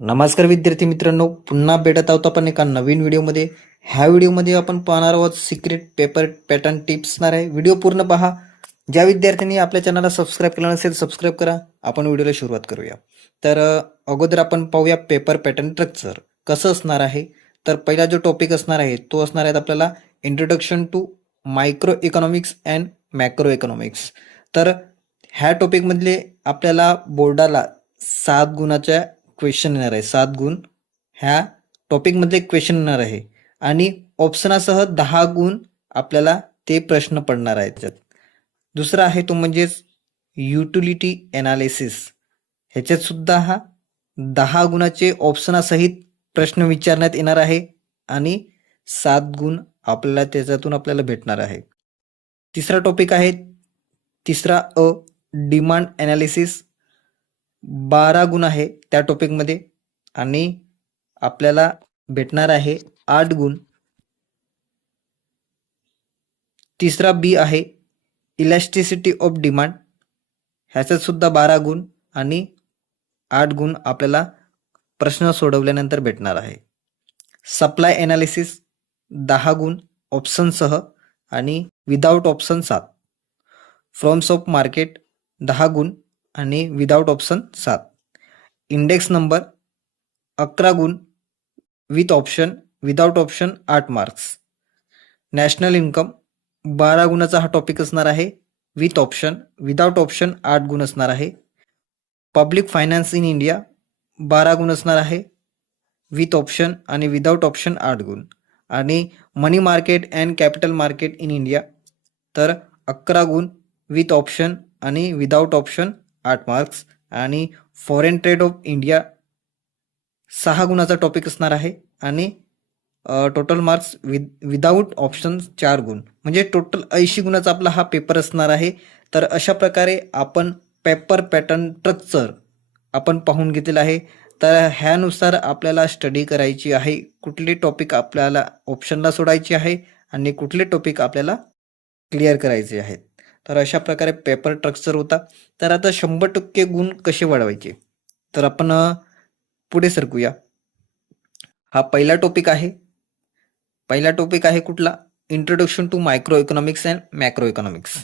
नमस्कार विद्यार्थी मित्रांनो पुन्हा भेटत आहोत आपण एका नवीन व्हिडिओमध्ये. ह्या व्हिडिओमध्ये आपण पाहणार आहोत सिक्रेट पेपर पॅटर्न टिप्सणार आहे. व्हिडिओ पूर्ण पहा. ज्या विद्यार्थ्यांनी आपल्या चॅनलला सबस्क्राईब केलं नसेल सबस्क्राईब करा. आपण व्हिडिओला सुरुवात करूया. तर अगोदर आपण पाहूया पेपर पॅटर्न स्ट्रक्चर कसं असणार आहे? तर पहिला जो टॉपिक असणार आहे तो असणार आहे आपल्याला introduction to micro economics and macro economics तर ह्या टॉपिकमधले आपल्याला बोर्डाला सात गुणाच्या क्वेश्चन येणार आहे. सात गुण. ह्या टॉपिकमधले क्वेश्चन येणार आहे. आणि ऑप्शनासह दहा गुण आपल्याला ते प्रश्न पडणार आहेत. त्यात दुसरा आहे तो म्हणजेच युटिलिटी एनालिसिस ह्याच्यात सुद्धा हा दहा गुणाचे ऑप्शनासहित प्रश्न विचारण्यात येणार आहे. आणि सात गुण आपल्याला त्याच्यातून आपल्याला भेटणार आहे. तिसरा टॉपिक आहे. तिसरा अ डिमांड ॲनालिसिस बारा गुण आहे त्या टॉपिकमध्ये आणि आपल्याला भेटणार आहे आठ गुण. तिसरा बी आहे इलॅस्टिसिटी ऑफ डिमांड ह्याच्यात सुद्धा बारा गुण आणि आठ गुण आपल्याला प्रश्न सोडवल्यानंतर भेटणार आहे. सप्लाय ॲनालिसिस दहा गुण ऑप्शनसह आणि विदाऊट ऑप्शन सात. फ्रॉम्स ऑफ मार्केट दहा गुण आणि विदाउट ऑप्शन सात. इंडेक्स नंबर अकरा गुण विथ ऑप्शन विदाउट ऑप्शन आठ मार्क्स नॅशनल इन्कम बारा गुणाचा हा टॉपिक असणार आहे. विथ ऑप्शन विदाउट ऑप्शन आठ गुण असणार आहे. पब्लिक फायनान्स इन इंडिया बारा गुण असणार आहे. विथ ऑप्शन आणि विदाउट ऑप्शन आठ गुण. आणि money market and capital market in India तर अकरा गुण विथ ऑप्शन आणि विदाउट ऑप्शन आठ मार्क्स आणि फॉरेन ट्रेड ऑफ इंडिया सहा गुणाचा टॉपिक असणार आहे. आणि total marks with without option चार गुण. म्हणजे टोटल ऐंशी गुणाचा आपला हा पेपर असणार आहे. तर अशा प्रकारे आपण पेपर पॅटर्न स्ट्रक्चर आपण पाहून घेतलेलं आहे. तर ह्यानुसार आपल्याला स्टडी करायची आहे. कुठले टॉपिक आपल्याला ऑप्शनला सोडायचे आहे आणि कुठले टॉपिक आपल्याला क्लिअर करायचे आहेत. तर अशा प्रकारे पेपर स्ट्रक्चर होता. तर आता शंभर टक्के गुण कसे वाढवायचे? तर आपण पुढे सरकूया. हा पहिला टॉपिक आहे. पहिला टॉपिक आहे कुठला? Introduction to micro economics and macro economics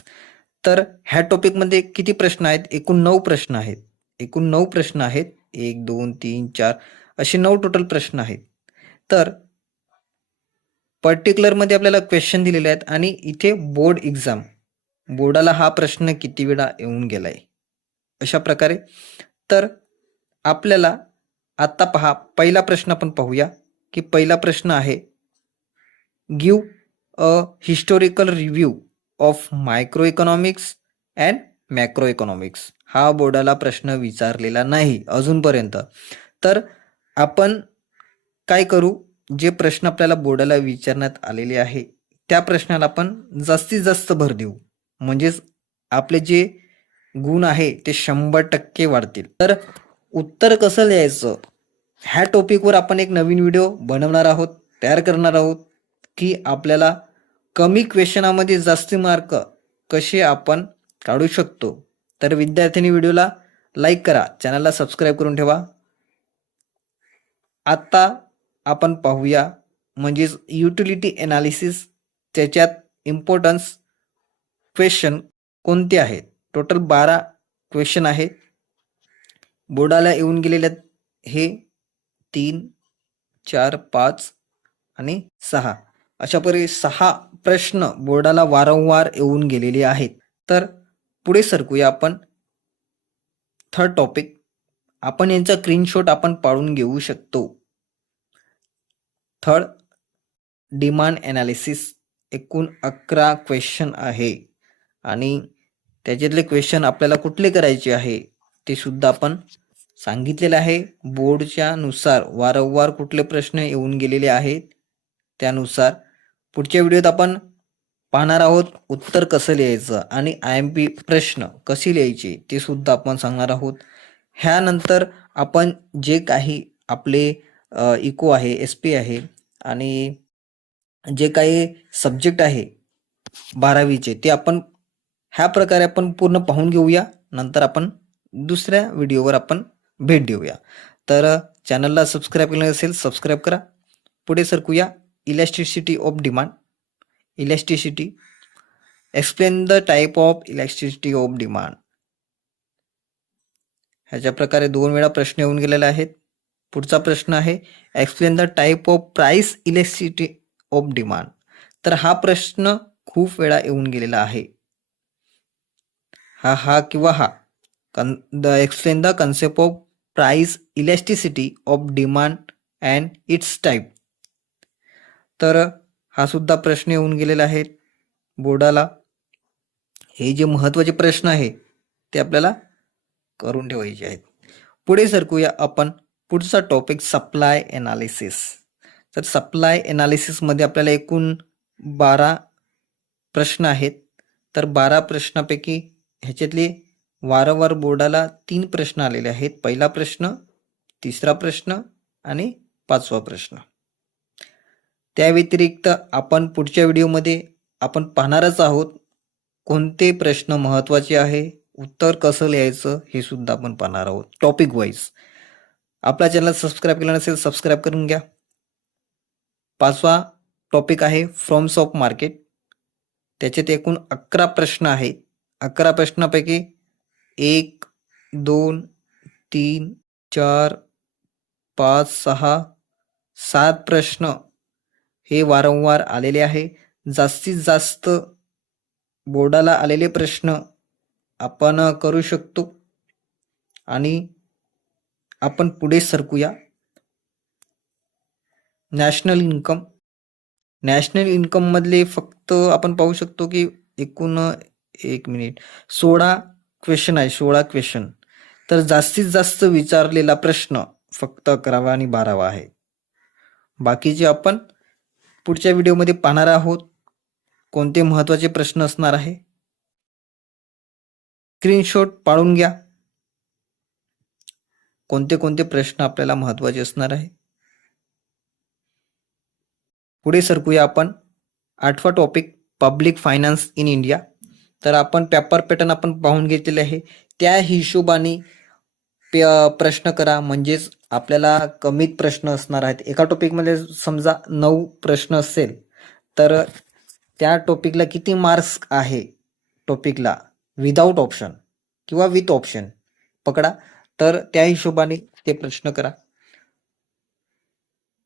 तर ह्या टॉपिकमध्ये किती प्रश्न आहेत? एकूण नऊ प्रश्न आहेत. एकूण नऊ प्रश्न आहेत. एक दोन तीन चार असे नऊ टोटल प्रश्न आहेत. तर पर्टिक्युलरमध्ये आपल्याला क्वेश्चन दिलेले आहेत आणि इथे बोर्ड एक्झाम बोर्डाला हा प्रश्न किती वेळा येऊन गेलाय? अशा प्रकारे. तर आपल्याला आता पहा पहिला प्रश्न आपण पाहूया की पहिला प्रश्न आहे give a historical review of micro economics and macro economics हा बोर्डाला प्रश्न विचारलेला नाही अजूनपर्यंत. तर आपण काय करू? जे प्रश्न आपल्याला बोर्डाला विचारण्यात आलेले आहे त्या प्रश्नाला आपण जास्तीत जास्त भर देऊ. म्हणजेच आपले जे गुण आहे ते शंभर टक्के वाढतील. तर उत्तर कसं लिहायचं? ह्या टॉपिकवर आपण एक नवीन व्हिडिओ बनवणार आहोत तयार करणार आहोत की आपल्याला कमी क्वेश्चनामध्ये जास्त मार्क कसे आपण काढू शकतो. तर विद्यार्थ्यांनी व्हिडिओला लाईक करा चॅनलला सबस्क्राईब करून ठेवा. आत्ता आपण पाहूया म्हणजेच युटिलिटी एनालिसिस त्याच्यात इम्पॉर्टन्स क्वेश्चन कोणते आहेत? टोटल बारा क्वेश्चन आहेत. बोर्डाला येऊन गेलेले हे तीन चार पाच आणि सहा. अशा प्रकारे सहा प्रश्न बोर्डाला वारंवार येऊन गेलेले आहेत. तर पुढे सरकूया आपण. थर्ड टॉपिक आपण यांचा स्क्रीनशॉट आपण पाळून घेऊ शकतो. थर्ड डिमांड ॲनालिसिस एकूण अकरा क्वेश्चन आहे. आणि त्याच्यातले क्वेश्चन आपल्याला कुठले करायचे आहे ते सुद्धा आपण सांगितलेलं आहे. बोर्डच्या नुसार वारंवार कुठले प्रश्न येऊन गेलेले आहेत त्यानुसार पुढच्या व्हिडिओत आपण पाहणार आहोत उत्तर कसं लिहायचं आणि आय एम पी प्रश्न कसे लिहायचे ते सुद्धा आपण सांगणार आहोत. ह्यानंतर आपण जे काही आपले इको आहे एस पी आहे आणि जे काही सब्जेक्ट आहे बारावीचे ते आपण ह्या प्रकारे आपण पूर्ण पाहून घेऊया. नंतर आपण दुसऱ्या व्हिडिओवर आपण भेट देऊया. तर चॅनलला सबस्क्राईब केलं असेल सबस्क्राईब करा. पुढे सरकूया. Electricity of demand electricity explain the type of electricity of demand ह्याच्या प्रकारे दोन वेळा प्रश्न येऊन गेलेले आहेत. पुढचा प्रश्न आहे explain the type of price electricity of demand तर हा प्रश्न खूप वेळा येऊन गेलेला आहे. हा हा किंवा हा. कन the explain the concept of price elasticity of demand and its type तर हा सुद्धा प्रश्न येऊन गेलेला आहे बोर्डाला. हे जे महत्त्वाचे प्रश्न आहे ते आपल्याला करून ठेवायचे आहेत. पुढे सरकूया आपण पुढचा टॉपिक सप्लाय एनालिसिस तर सप्लाय एनालिसिसमध्ये आपल्याला एकूण बारा प्रश्न आहेत. तर बारा प्रश्नापैकी ह्याच्यातले वारंवार बोर्डाला तीन प्रश्न आलेले आहेत. पहिला प्रश्न तिसरा प्रश्न आणि पाचवा प्रश्न. त्या व्यतिरिक्त आपण पुढच्या व्हिडिओमध्ये आपण पाहणारच आहोत कोणते प्रश्न महत्त्वाचे आहे उत्तर कसं लिहायचं हे सुद्धा आपण पाहणार आहोत. टॉपिक वाईज आपला चॅनल सबस्क्राईब केला नसेल सबस्क्राईब करून घ्या. पाचवा टॉपिक आहे फ्रॉम्स ऑफ मार्केट त्याच्यात एकूण अकरा प्रश्न आहेत. अकरा प्रश्नापैकी एक दोन तीन चार पाच सहा सात प्रश्न हे वारंवार आलेले आहे. जास्तीत जास्त बोर्डाला आलेले प्रश्न आपण करू शकतो. आणि आपण पुढे सरकूया. National income. नॅशनल इन्कममधले फक्त आपण पाहू शकतो की एकूण एक मिनिट. सोळा क्वेश्चन आहे सोळा क्वेश्चन तर जास्तीत जास्त विचारलेला प्रश्न फक्त अकरावा आणि बारावा आहे. बाकीचे आपण पुढच्या व्हिडिओमध्ये पाहणार आहोत कोणते महत्त्वाचे प्रश्न असणार आहे? स्क्रीनशॉट पाळून घ्या. कोणते कोणते प्रश्न आपल्याला महत्त्वाचे असणार आहे? पुढे सरकूया आपण. आठवा topic public finance in India तर आपण पेपर पॅटर्न आपण पाहून घेतलेले आहे. त्या हिशोबाने प्रश्न करा. म्हणजेच आपल्याला कमीत प्रश्न असणार आहेत. एका टॉपिकमध्ये समजा नऊ प्रश्न असेल तर त्या टॉपिकला किती मार्क्स आहे? टॉपिकला विदाऊट ऑप्शन किंवा विथ ऑप्शन पकडा. तर त्या हिशोबाने ते प्रश्न करा.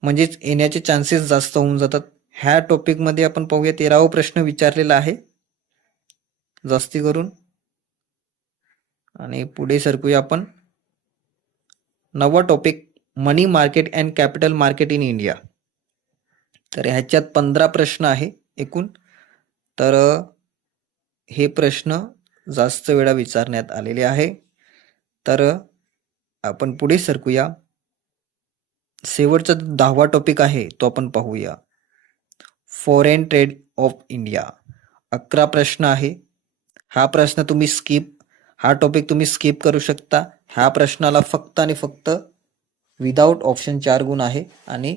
म्हणजेच येण्याचे चान्सेस जास्त होऊन जातात. ह्या टॉपिकमध्ये आपण पाहूया तेरावा प्रश्न विचारलेला आहे. जास्ती करून. आणि पुढे सरकूया आपण. नवा topic money market and capital market in India तर ह्याच्यात पंधरा प्रश्न आहे एकूण. तर हे प्रश्न जास्त वेळा विचारण्यात आलेले आहे. तर आपण पुढे सरकूया. शेवटचा दहावा टॉपिक आहे तो आपण पाहूया. फॉरेन ट्रेड ऑफ इंडिया अकरा प्रश्न आहे. हा प्रश्न तुम्ही स्किप हा टॉपिक तुम्ही स्किप करू शकता. ह्या प्रश्नाला फक्त आणि फक्त विदाऊट ऑप्शन चार गुण आहे आणि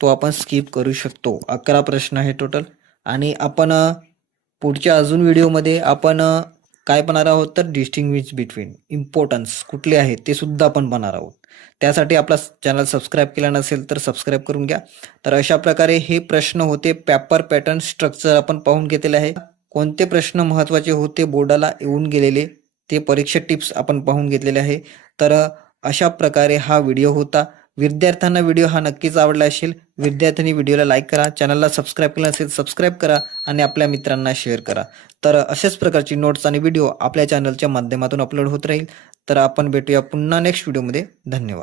तो आपण स्किप करू शकतो. अकरा प्रश्न आहे टोटल आणि आपण पुढच्या अजून व्हिडिओमध्ये आपण काय पाहणार आहोत तर डिस्टिंग्विश बिटवीन इम्पॉर्टन्स कुठले आहे ते सुद्धा आपण पाहणार आहोत. त्यासाठी आपला चॅनल सबस्क्राईब केला नसेल तर सबस्क्राईब करून घ्या. तर अशा प्रकारे हे प्रश्न होते पेपर पॅटर्न स्ट्रक्चर आपण पाहून घेतलेले आहे. कोणते प्रश्न महत्त्वाचे होते बोर्डाला येऊन गेलेले ते परीक्षा टिप्स आपण पाहून घेतलेले आहे. तर अशा प्रकारे हा व्हिडिओ होता. विद्यार्थ्यांना व्हिडिओ हा नक्कीच आवडला असेल विद्यार्थ्यांनी व्हिडिओला लाईक करा चॅनलला सबस्क्राईब केला असेल सबस्क्राईब करा आणि आपल्या मित्रांना शेअर करा. तर अशाच प्रकारची नोट्स आणि व्हिडिओ आपल्या चॅनलच्या माध्यमातून अपलोड होत राहील. तर आपण भेटूया पुन्हा नेक्स्ट व्हिडिओमध्ये धन्यवाद.